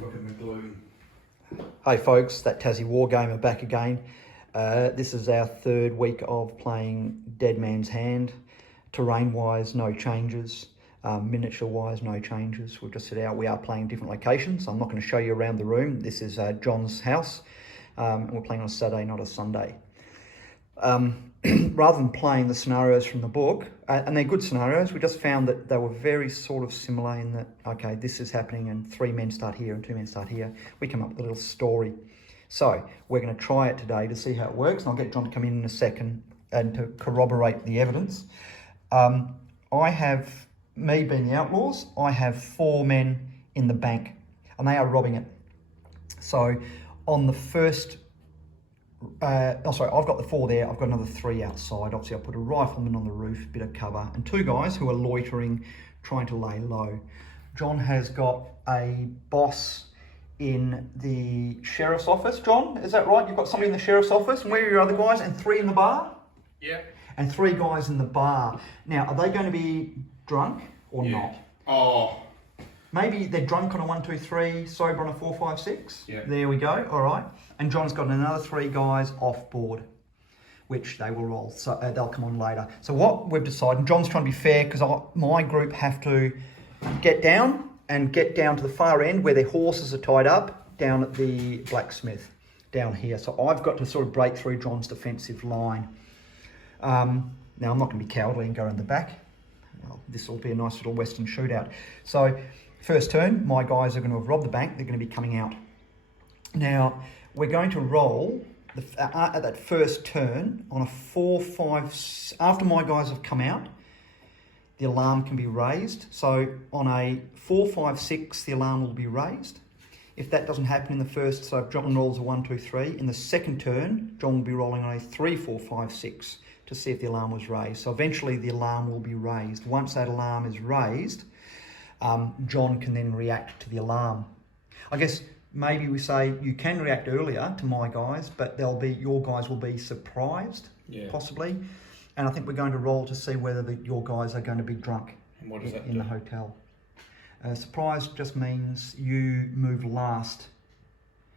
Look at the glue. Hey folks, that Tassie Wargamer back again. This is our third week of playing Dead Man's Hand. Terrain-wise, no changes. Miniature-wise, no changes. We've just set out, we are playing different locations. I'm not going to show you around the room. This is John's house. And we're playing on a Saturday, not a Sunday. Rather than playing the scenarios from the book, and they're good scenarios, we just found that they were very sort of similar in that, okay, this is happening and 3 men start here and 2 men start here. We come up with a little story. So we're going to try it today to see how it works, and I'll get John to come in a second and to corroborate the evidence. I have, me being the outlaws, I have 4 men in the bank and they are robbing it. So on the first I've got the 4 there, I've got another 3 outside. Obviously I put a rifleman on the roof, bit of cover, and 2 guys who are loitering, trying to lay low. John has got a boss in the sheriff's office. John, is that right? You've got somebody in the sheriff's office, and where are your other guys? And 3 in the bar? Yeah. And 3 guys in the bar. Now, are they going to be drunk or not? Oh. Maybe they're drunk on a 1, 2, 3, sober on a 4, 5, 6. Yeah. There we go. All right. And John's got another 3 guys off board, which they will roll. So they'll come on later. So what we've decided, and John's trying to be fair because my group have to get down to the far end where their horses are tied up down at the blacksmith down here. So I've got to sort of break through John's defensive line. Now I'm not going to be cowardly and go in the back. Well, this will be a nice little Western shootout. So first turn, my guys are going to have robbed the bank. They're going to be coming out. Now, we're going to roll at that first turn on a 4, 5... After my guys have come out, the alarm can be raised. So on a 4, 5, 6, the alarm will be raised. If that doesn't happen in the first, so if John rolls a 1, 2, 3, in the second turn, John will be rolling on a 3, 4, 5, 6 to see if the alarm was raised. So eventually the alarm will be raised. Once that alarm is raised, John can then react to the alarm. I guess maybe we say you can react earlier to my guys, but your guys will be surprised, possibly. And I think we're going to roll to see whether your guys are going to be drunk And what does that in do? the hotel. Surprise just means you move last.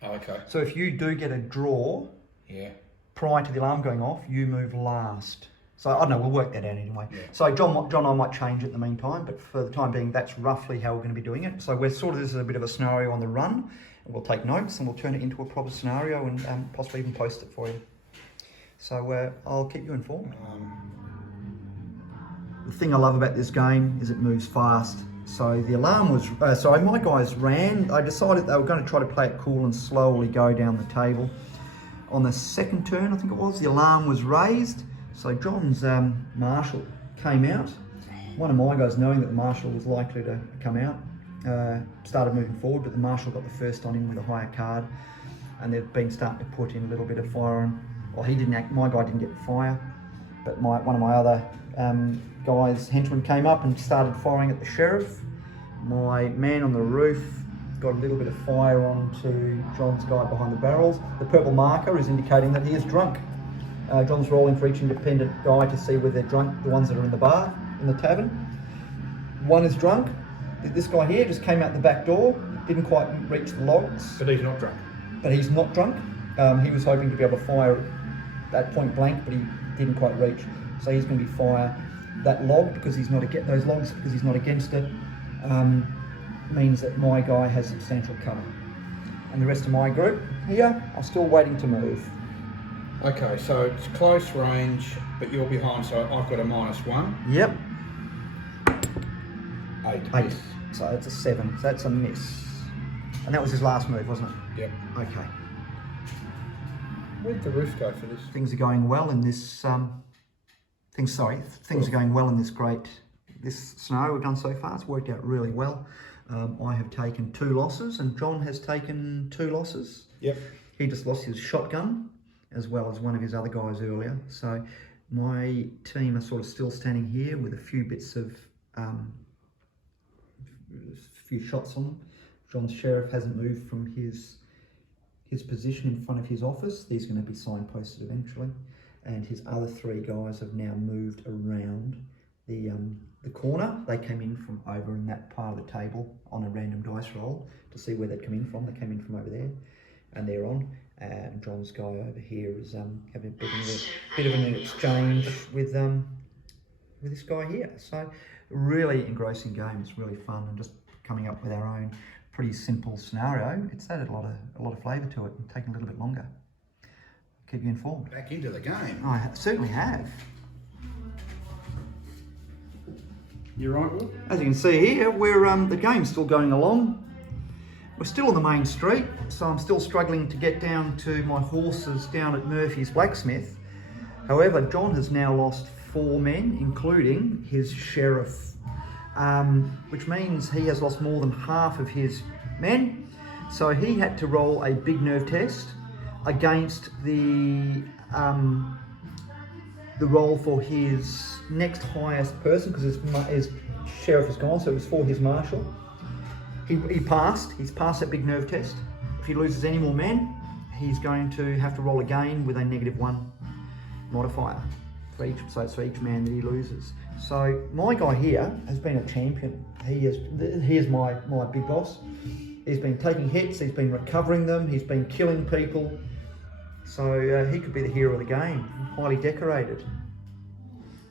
Oh, okay. So if you do get a draw prior to the alarm going off, you move last. So I don't know, we'll work that out anyway. Yeah. So John, I might change it in the meantime, but for the time being, that's roughly how we're going to be doing it. So we're sort of, this is a bit of a scenario on the run. We'll take notes and we'll turn it into a proper scenario and possibly even post it for you. So I'll keep you informed. The thing I love about this game is it moves fast. So the alarm was, my guys ran. I decided they were going to try to play it cool and slowly go down the table. On the second turn, I think it was, the alarm was raised. So John's marshal came out. One of my guys, knowing that the marshal was likely to come out, started moving forward, but the marshal got the first on him with a higher card, and they've been starting to put in a little bit of fire on. Well, my guy didn't get fire, but one of my other guys, henchman, came up and started firing at the sheriff. My man on the roof got a little bit of fire onto John's guy behind the barrels. The purple marker is indicating that he is drunk. John's rolling for each independent guy to see whether they're drunk, the ones that are in the bar, in the tavern. One is drunk. This guy here just came out the back door, didn't quite reach the logs. But he's not drunk. But he's not drunk. He was hoping to be able to fire at point blank, but he didn't quite reach. So he's going to be fire that log because he's not against those logs because he's not against it. Means that my guy has substantial cover. And the rest of my group here are still waiting to move. Okay, so it's close range, but you're behind, so I've got a -1. Yep. 8. Miss. So it's a 7. So that's a miss. And that was his last move, wasn't it? Yep. Okay. Where did the roof go for this? Things are going well in this. Things are going well in this scenario we've done so far. It's worked out really well. I have taken 2 losses, and John has taken 2 losses. Yep. He just lost his shotgun, as well as one of his other guys earlier. So my team are sort of still standing here with a few bits of, few shots on them. John's sheriff hasn't moved from his position in front of his office. These are going to be signposted eventually. And his other 3 guys have now moved around the corner. They came in from over in that part of the table on a random dice roll to see where they'd come in from. They came in from over there, and they're on. And John's guy over here is having a bit of an exchange with this guy here. So really engrossing game. It's really fun, and just coming up with our own pretty simple scenario. It's added a lot of flavour to it and taken a little bit longer. Keep you informed. Back into the game. I certainly have. You right, Will? As you can see here, the game's still going along. We're still on the main street, so I'm still struggling to get down to my horses down at Murphy's Blacksmith. However, John has now lost 4 men, including his sheriff, which means he has lost more than half of his men. So he had to roll a big nerve test against the roll for his next highest person, because his sheriff is gone, so it was for his marshal. He passed. He's passed that big nerve test. If he loses any more men, he's going to have to roll again with a -1 modifier for each. So it's for each man that he loses. So my guy here has been a champion. He is my big boss. He's been taking hits. He's been recovering them. He's been killing people. So he could be the hero of the game. Highly decorated.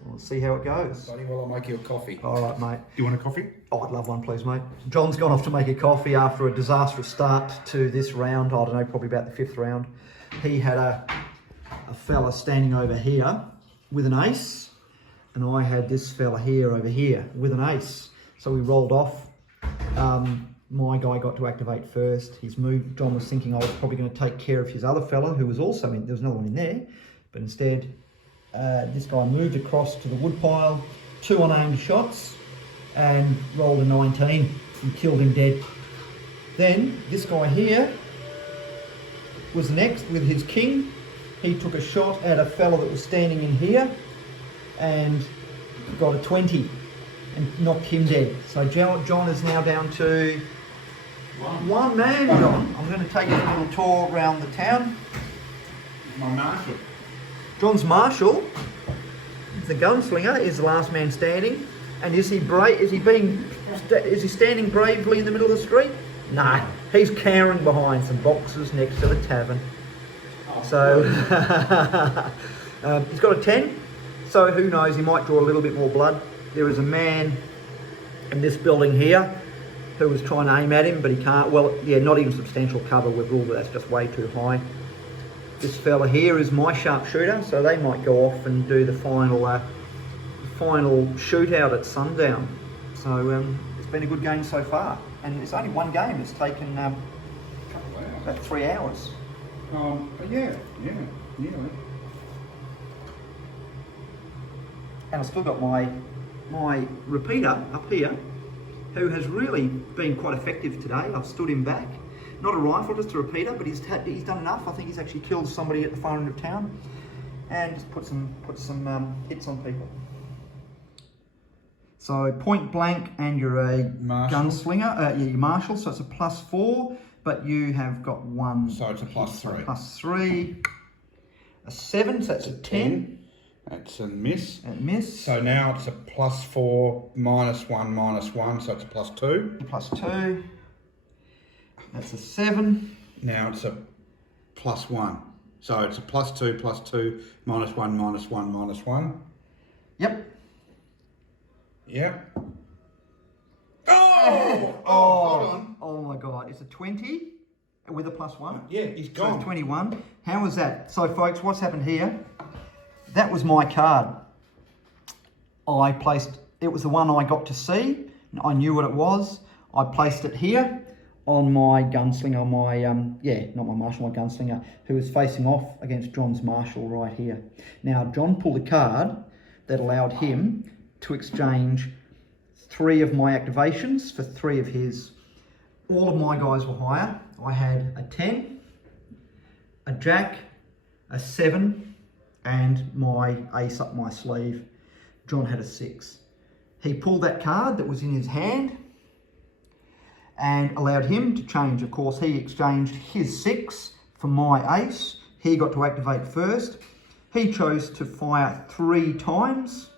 We'll see how it goes. Buddy, well, I'll make you a coffee. All right, mate. Do you want a coffee? Oh, I'd love one, please, mate. John's gone off to make a coffee after a disastrous start to this round. I don't know, probably about the 5th round. He had a fella standing over here with an ace, and I had this fella here over here with an ace. So we rolled off. My guy got to activate first. He's moved. John was thinking I was probably going to take care of his other fella, who was also in. There was another one in there, but instead, this guy moved across to the woodpile, 2 unaimed shots, and rolled a 19 and killed him dead. Then this guy here was next with his king. He took a shot at a fella that was standing in here and got a 20 and knocked him dead. So John is now down to one man, John. I'm going to take a little tour around the town. My marshal. John's marshal, the gunslinger, is the last man standing. And is he standing bravely in the middle of the street? No, he's cowering behind some boxes next to the tavern. So he's got a 10. So who knows? He might draw a little bit more blood. There is a man in this building here who was trying to aim at him, but he can't. Well, yeah, not even substantial cover. We've ruled that that's just way too high. This fella here is my sharpshooter, so they might go off and do the final shootout at sundown. So it's been a good game so far, and it's only one game. It's taken about 3 hours. Yeah. And I've still got my repeater up here, who has really been quite effective today. I've stood him back. Not a rifle, just a repeater, but he's done enough. I think he's actually killed somebody at the far end of town, and just put some hits on people. So point blank, and you're a Marshal. gunslinger. Yeah, you're marshal, so it's a +4, but you have got 1. So it's a +3. So +3. A 7, so that's a 10. That's a miss. A miss. So now it's a +4, -1, so it's a +2. +2. That's a 7. Now it's a +1. So it's a +2, +2, -1, -1, -1. Yep. Yep. Oh, hold on. Oh my God, it's a 20 with a +1. Yeah, he's So gone. it's 21. How was that? So folks, what's happened here? That was my card. I placed, it was the one I got to see. I knew what it was. I placed it here on my gunslinger, not my marshal, my gunslinger, who was facing off against John's marshal right here. Now, John pulled a card that allowed him to exchange 3 of my activations for 3 of his. All of my guys were higher. I had a 10, a jack, a 7, and my ace up my sleeve. John had a 6. He pulled that card that was in his hand and allowed him to change. Of course, he exchanged his 6 for my ace. He got to activate first. He chose to fire 3 times,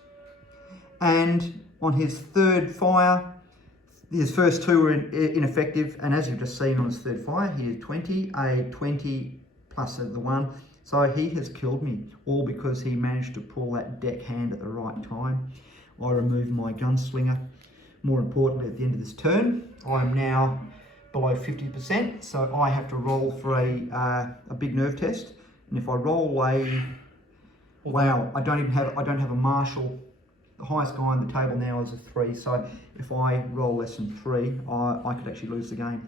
And on his third fire, his first two were ineffective, and as you've just seen on his third fire, he had 20, a 20 plus the 1. So he has killed me, all because he managed to pull that deck hand at the right time. I removed my gunslinger. More importantly, at the end of this turn, I am now below 50%, so I have to roll for a big nerve test. And if I roll wow, I don't have a marshal. The highest guy on the table now is a 3, so if I roll less than 3, I could actually lose the game.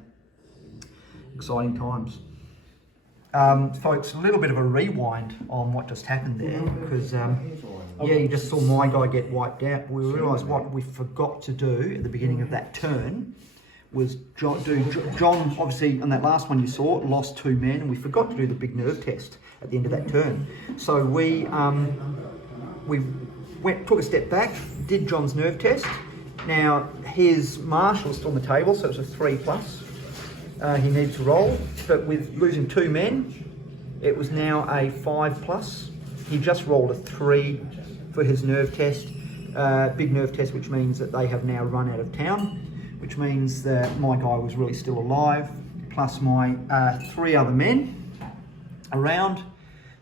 Exciting times. Folks, a little bit of a rewind on what just happened there, because you just saw my guy get wiped out. We realised what we forgot to do at the beginning of that turn was John, obviously, on that last one you saw, lost 2 men, and we forgot to do the big nerve test at the end of that turn. So we took a step back, did John's nerve test. Now, his marshal is still on the table, so it was a 3 plus. He needed to roll, but with losing 2 men, it was now a 5 plus. He just rolled a 3 for his nerve test, big nerve test, which means that they have now run out of town, which means that my guy was really still alive, plus my 3 other men around,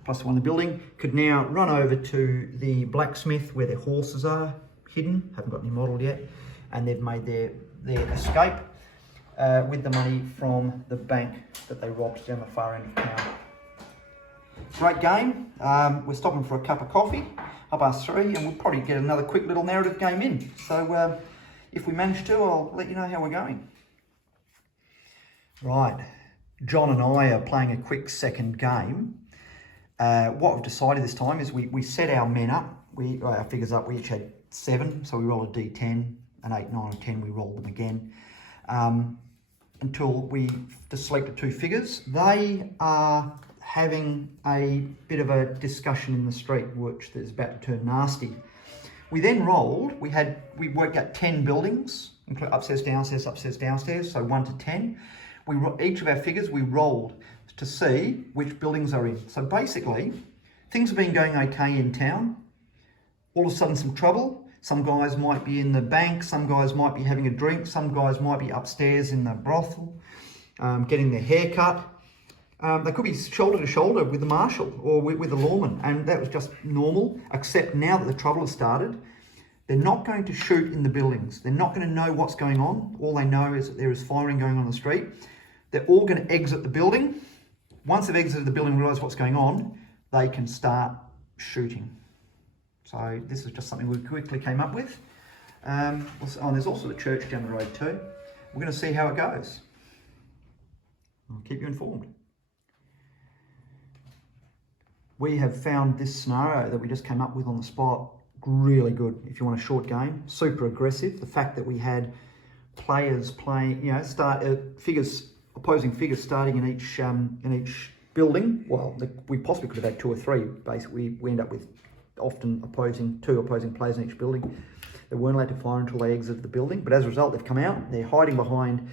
plus the one in the building, could now run over to the blacksmith where their horses are hidden, haven't got any modelled yet, and they've made their escape with the money from the bank that they robbed down the far end of town. Great game. We're stopping for a cup of coffee, 3:30, and we'll probably get another quick little narrative game in. So if we manage to, I'll let you know how we're going. Right, John and I are playing a quick second game. What we've decided this time is we set our men up, our figures up, we each had 7, so we roll a d10, an 8, 9, and 10, we roll them again. Until we just selected 2 figures. They are having a bit of a discussion in the street, which is about to turn nasty. We then rolled, we worked out 10 buildings, including upstairs, downstairs, so 1 to 10. Each of our figures we rolled to see which buildings are in. So basically, things have been going okay in town. All of a sudden some trouble. Some guys might be in the bank, some guys might be having a drink, some guys might be upstairs in the brothel, getting their hair cut. They could be shoulder to shoulder with the marshal or with the lawman, and that was just normal, except now that the trouble has started, they're not going to shoot in the buildings. They're not going to know what's going on. All they know is that there is firing going on the street. They're all going to exit the building. Once they've exited the building and realise what's going on, they can start shooting. So this is just something we quickly came up with. And there's also the church down the road too. We're going to see how it goes. I'll keep you informed. We have found this scenario that we just came up with on the spot really good if you want a short game. Super aggressive. The fact that we had players playing, opposing figures starting in each building. Well, we possibly could have had 2 or 3. Basically, we end up with often two opposing players in each building. They weren't allowed to fire until they exited the building, but as a result, they've come out. They're hiding behind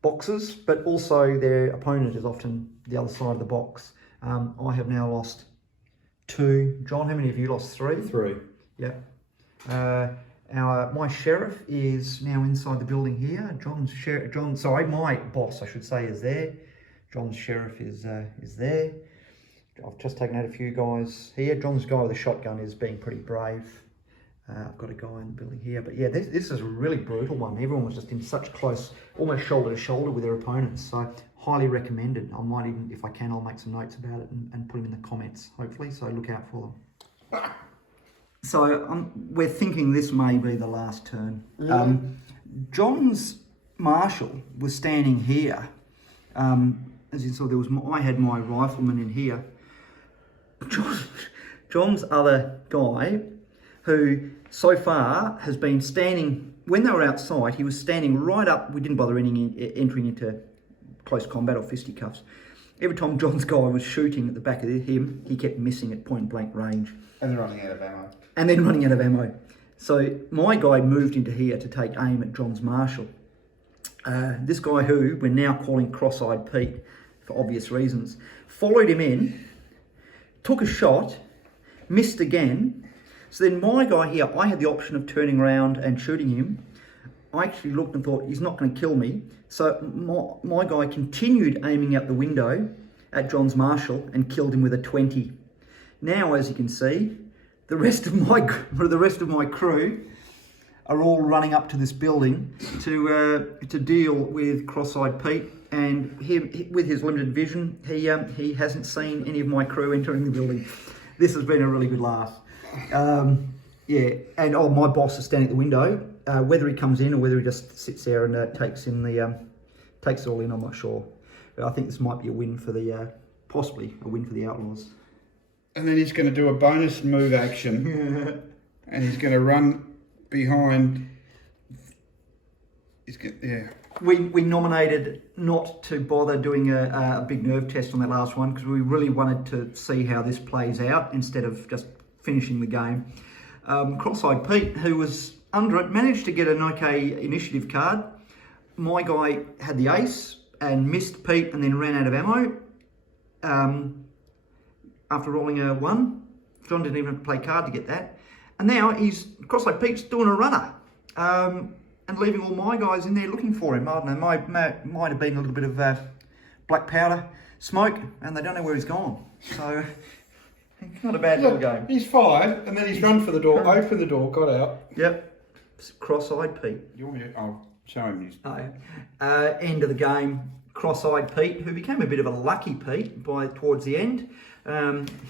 boxes, but also their opponent is often the other side of the box. I have now lost 2. John, how many have you lost? 3? 3. Yeah. My sheriff is now inside the building here. My boss, I should say, is there. John's sheriff is there. I've just taken out a few guys here. John's guy with a shotgun is being pretty brave. I've got a guy in the building here. But yeah, this is a really brutal one. Everyone was just in such close, almost shoulder to shoulder with their opponents. So highly recommended. I might even, if I can, I'll make some notes about it and put them in the comments, hopefully. So look out for them. So we're thinking this may be the last turn. Really? John's marshal was standing here. As you saw, I had my rifleman in here. John's other guy, who so far has been standing, when they were outside, he was standing right up. We didn't bother entering into close combat or fisticuffs. Every time John's guy was shooting at the back of him, he kept missing at point blank range. And then running out of ammo. So my guy moved into here to take aim at John's marshal. This guy, who we're now calling Cross-Eyed Pete for obvious reasons, followed him in, took a shot, missed again, So then my guy here, I had the option of turning around and shooting him. I actually looked and thought, he's not going to kill me. So my guy continued aiming out the window at John's marshal and killed him with a 20. Now, as you can see, the rest of my crew are all running up to this building to deal with Cross-Eyed Pete, and with his limited vision, he hasn't seen any of my crew entering the building. This has been a really good laugh. Yeah, and my boss is standing at the window. Whether he comes in or whether he just sits there and takes it all in, I'm not sure. But I think this might be a win for possibly a win for the Outlaws. And then he's going to do a bonus move action, and he's going to run behind. We nominated not to bother doing a big nerve test on that last one because we really wanted to see how this plays out instead of just finishing the game. Cross-Eyed Pete, who was under it, managed to get an okay initiative card. My guy had the ace and missed Pete and then ran out of ammo. After rolling a 1, John didn't even have to play card to get that. And now Cross-Eyed Pete's doing a runner and leaving all my guys in there looking for him. I don't know, might have been a little bit of black powder smoke, and they don't know where he's gone. So, not a bad little game. He's fired, and then he's run for the door, opened the door, got out. Yep, Cross-Eyed Pete. You want me to? I'll show him. End of the game, Cross-Eyed Pete, who became a bit of a lucky Pete towards the end.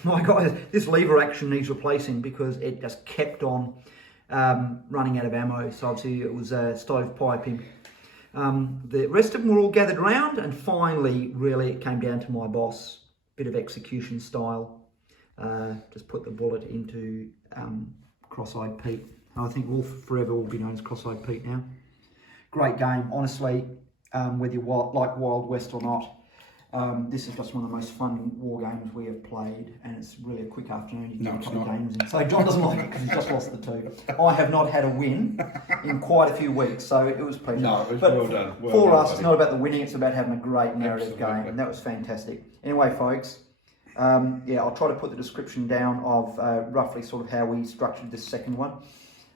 My guy, this lever action needs replacing because it just kept on running out of ammo. So obviously it was stovepiping. The rest of them were all gathered round, and finally, really, it came down to my boss. Bit of execution style. Just put the bullet into Cross-Eyed Pete. I think we'll forever will be known as Cross-Eyed Pete now. Great game, honestly. Whether you like Wild West or not, this is just one of the most fun war games we have played, and it's really a quick afternoon. You can get a couple of games in. So John doesn't like it because he's just lost the 2. I have not had a win in quite a few weeks, so it was a pleasure. No, it was but well done. For us, it's not about the winning; it's about having a great narrative Absolutely. game, and that was fantastic. Anyway, folks, I'll try to put the description down of roughly sort of how we structured this second one.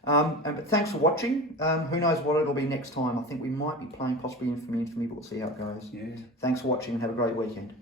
But thanks for watching. Who knows what it'll be next time. I think we might be playing possibly Infamy, but we'll see how it goes. Yeah. Thanks for watching and have a great weekend.